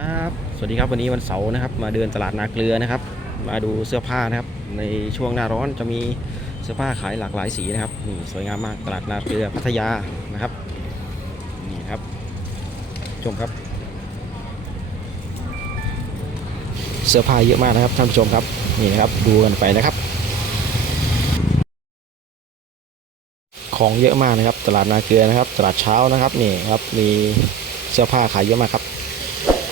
ครับสวัสดีครับวันนี้วันเสาร์นะครับ มาเดินตลาดนาเกลือนะครับ มาดูเสื้อผ้านะครับ ในช่วงหน้าร้อนจะมีเสื้อผ้าขายหลากหลายสีนะครับนี่สวยงามมากตลาดนาเกลือพัทยานะครับนี่ครับชมครับ เสื้อผ้าเยอะมากนะครับท่านผู้ชมครับนี่นะครับดูกันไปนะครับ ของเยอะมากนะครับ ตลาดนาเกลือนะครับ ตลาดเช้านะครับนี่ครับมีเสื้อผ้าขายเยอะมากครับ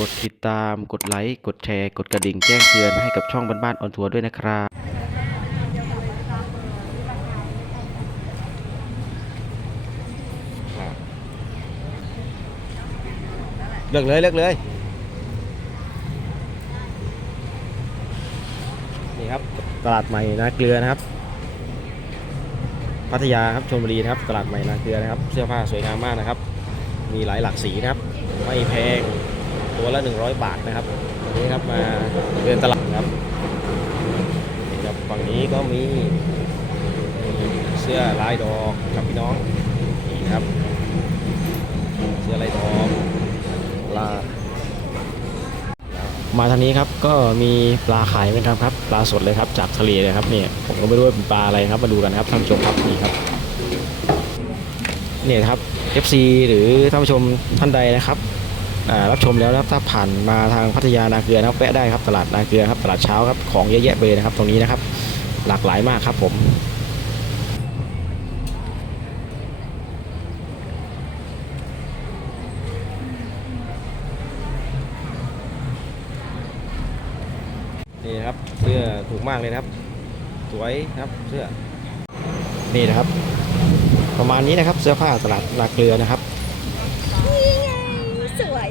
ดติดตาม กดไลค์ กดแชร์ กดกระดิ่งแจ้งเตือนให้กับช่องบ้านๆออนทัวร์ด้วยนะครับเลือกเลยเลือกเลย นี่ครับตลาดใหม่นาเกลือนะครับ พัทยาครับชลบุรีนะครับ ตลาดใหม่นาเกลือนะครับ เสื้อผ้าสวยงามมากนะครับ มีหลายหลากสีนะครับ ไม่แพง ตัวละ 100 บาทนะครับวันนี้ครับมาเดินตลาดครับนี่ครับฝั่งนี้ก็มีเสื้อลายดอกครับพี่น้องนี่ครับ เสื้อลายดอกลามาทางนี้ครับก็มีปลาขายเป็นครับครับปลาสดเลยครับจากทะเลเลยครับเนี่ยผมก็ไม่รู้ว่าเป็นปลาอะไรครับมาดูกันครับท่านผู้ชมครับนี่ครับเนี่ยครับ FC หรือท่านผู้ชมท่านใดนะครับ รับชมแล้วนะครับถ้าผ่านมาทางพัทยานาเกลือนะครับแวะได้ครับตลาดนาเกลือครับตลาดเช้าครับของเยอะแยะไปเลยนะครับ ตรงนี้นะครับ หลากหลายมากครับผมนี่ครับเสื้อถูกมากเลยครับ สวยครับเสื้อนี่นะครับ ประมาณนี้นะครับเสื้อผ้าตลาดนาเกลือนะครับ นี่ไงสวย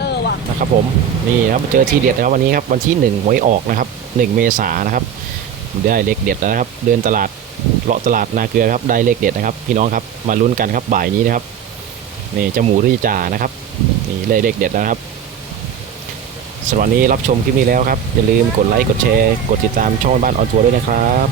เออว่ะ นะครับผมนี่นะครับเจอทีเด็ดนะครับวันนี้ครับวันที่1หวยออกนะครับ1เมษานะครับได้เลขเด็ดแล้วนะครับ เดินตลาดเลาะตลาดนาเกลือครับได้เลขเด็ดนะครับ พี่น้องครับมาลุ้นกันครับบ่ายนี้นะครับนี่จมูหรือจะจ่านะครับนี่เลยเลขเด็ดนะครับสำหรับวันนี้รับชมคลิปนี้แล้วครับอย่าลืมกดไลค์กดแชร์ กดติดตามช่องบ้านออนทัวร์ด้วยนะครับ